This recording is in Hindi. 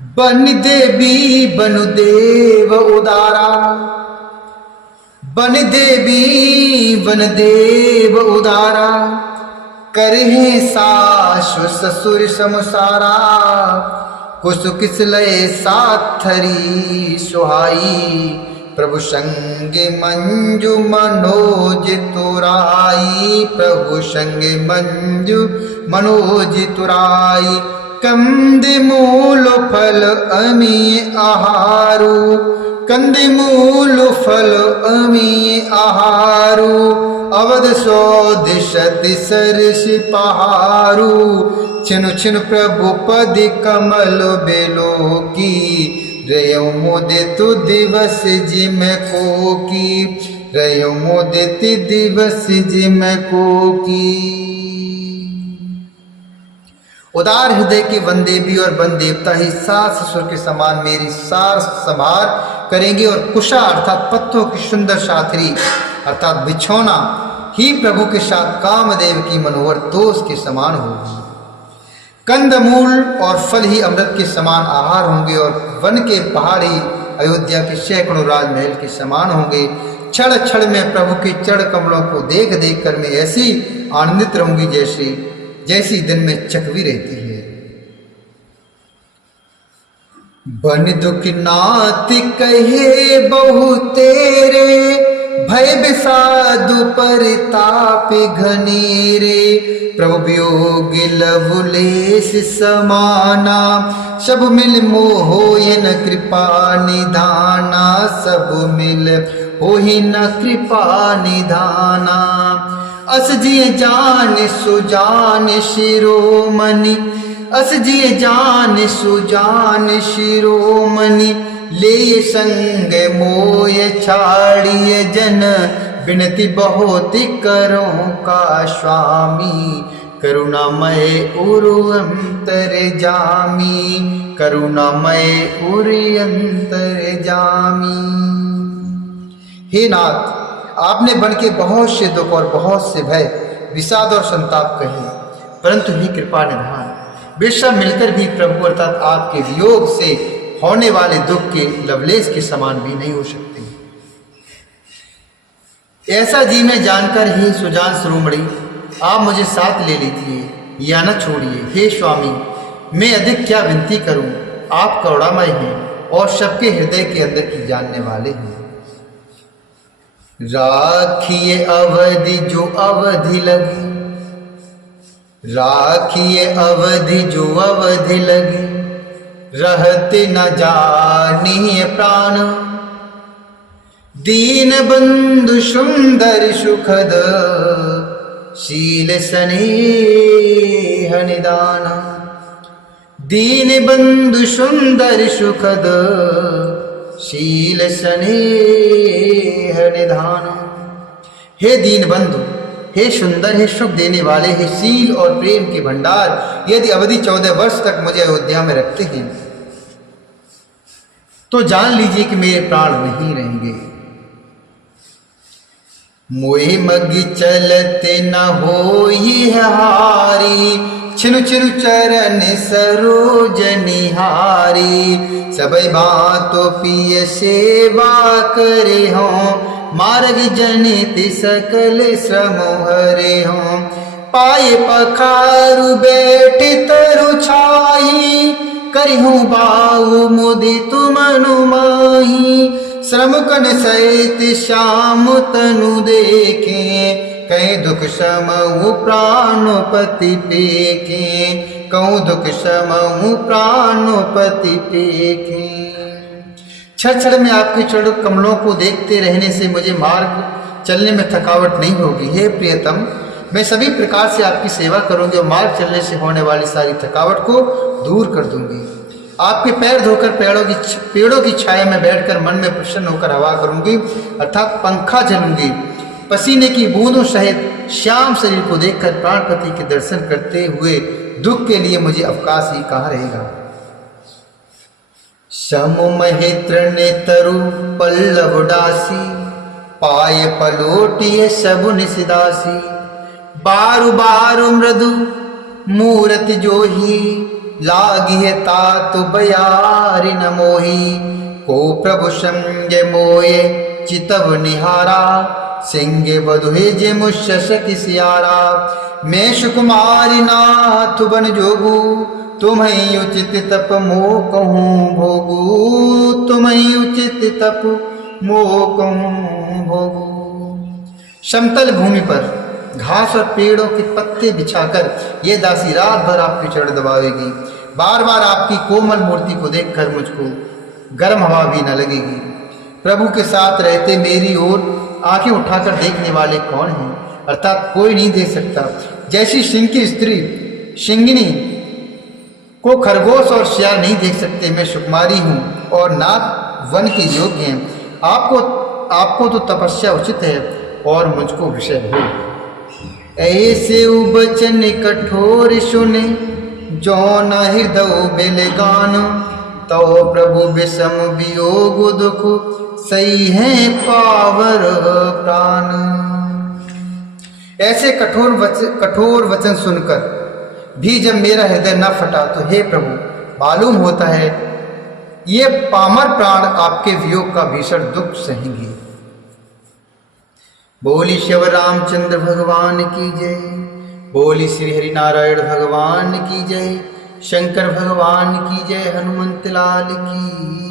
बन देवी बनु देव उदारा, बन देवी बन देव उदारा, करहे साश्व ससुर समसारा, कुसु किस लय साथरी सुहाई, प्रभु संगे मंजु मनोज तुराई, प्रभु संगे मंजु मनोज तुराई, कंदे मूल फल अमी आहारू, कंदे मूल फल अमी आहारू, अवध सो दिश दिसरस पहारू, छिनु छिनु प्रभु पद कमल बेलो की, रयो मोदित दिवस जिम को की, रयो मोदित दिवस जिम को की। उदार हृदय के वन देवी और वन देवता ही सास ससुर के समान मेरी सार संभार करेंगे, और कुशा अर्थात पत्तों की सुंदर साथरी अर्थात बिछौना ही प्रभु के साथ कामदेव की मनोहर दोस्त के समान होगी। कंदमूल और फल ही अमृत के समान आहार होंगे, और वन के पहाड़ ही अयोध्या के सैकड़ों राजमहल के समान होंगे। क्षण क्षण में प्रभु के चरण कमलों को देख देख कर मैं ऐसी आनंदित रहूंगी जैसी दिन में चकवी रहती है। बन दुख नाथ कहे बहु तेरे, भय बिसादु परिताप घनेरे, प्रभु वियोग लवलेस समाना, सब मिल मोहन कृपा निधाना, सब मिल होहिन कृपा निधाना। अस जिय जान सुजान शिरोमणि, अस जिय जान सुजान शिरोमणि, ले संग मोय छाड़िय जन, विनती बहुत करो का स्वामी, करुणामय उरु अंतर जामी, करुणामय उरु अंतर जामी। हे नाथ, आपने बन के बहुत से दुख और बहुत से भय विषाद और संताप कहे, परंतु ही कृपा निधान बेशक मिलकर भी प्रभु अर्थात आपके वियोग से होने वाले दुख के लवलेश के समान भी नहीं हो सकते। ऐसा जी में जानकर ही सुजान शिरोमणि आप मुझे साथ ले लीजिए या न छोड़िए। हे स्वामी, मैं अधिक क्या विनती करूं, आप करुणामय हैं और सबके हृदय के अंदर की जानने वाले हैं। राखिए अवधि जो अवधि लगी, राखिए अवधि जो अवधि लगी, रहते न जानिए प्राण, दीन बंधु सुंदर सुखद, शील स्नेह निदान, दीन बंधु सुंदर सुखद, शील स्नेह निधान। हे दीन बंधु, हे सुंदर, हे सुख देने वाले, हे शील और प्रेम के भंडार, यदि अवधि 14 वर्ष तक मुझे अयोध्या में रखते हैं तो जान लीजिए कि मेरे प्राण नहीं रहेंगे। मोहि मग चलते न होई हारी, छिनु छिनु चरण सरोज निहारी, सबई बातो पिय सेवा करे हों, मार्ग जनित सकल श्रम हरे हों, पाए पखारु बैठ तरु छाई, करिहूँ बाऊ मुदित मनु माही, श्रम कन सहित श्याम तनु देखे, कहीं दुख समहु प्राणपति पेखे, कहूँ दुख समहु प्राणपति पेखे। क्षण क्षण में आपके चरण कमलों को देखते रहने से मुझे मार्ग चलने में थकावट नहीं होगी। हे प्रियतम, मैं सभी प्रकार से आपकी सेवा करूंगी और मार्ग चलने से होने वाली सारी थकावट को दूर कर दूंगी। आपके पैर धोकर पेड़ों की छाया में बैठकर मन में प्रसन्न होकर हवा करूंगी अर्थात पंखा झलूंगी। पसीने की बूंदों सहित श्याम शरीर को देखकर प्राणपति के दर्शन करते हुए दुख के लिए मुझे अवकाश ही कहाँ रहेगा। समु महित्र ने तरु पल्लव डासी, पाए पलोटिए सबु निसिदासी, बारु बारु मृदु मूरति जोही, लागी है तात बयारी न मोही। को प्रभु संग मोये चितव निहारा, सिंह बधुए जे मुशस किसियारा। मैं सुकुमारी नाथ बन जोगू, तुम्हें उचित तप मो कहूँ भोगू। तुम्हें उचित तप मो कहूँ भोगू। समतल भूमि पर घास और पेड़ों के पत्ते बिछाकर ये दासी रात भर आपके चरण दबावेगी। बार बार आपकी कोमल मूर्ति को देखकर मुझको गर्म हवा भी न लगेगी। प्रभु के साथ रहते मेरी ओर आंखें उठाकर देखने वाले कौन हैं? अर्थात कोई नहीं देख सकता। जैसी सिंह की स्त्री सिंगिनी को खरगोश और शियार नहीं देख सकते, मैं सुकुमारी हूँ और नाथ वन के योग्य हैं। आपको तो तपस्या उचित है और मुझको विषय हो। ऐसे उबचन कठोर सुने, जो न हृदय बेलगान। तो प्रभु विषम वियोग दुख, सही है पावर प्राण। ऐसे कठोर वचन सुनकर भी जब मेरा हृदय न फटा, तो हे प्रभु, मालूम होता है ये पामर प्राण आपके वियोग का भीषण दुख सहेंगे। बोली शिव रामचंद्र भगवान की जय। बोली श्री हरि नारायण भगवान की जय। शंकर भगवान की जय। हनुमंत लाल की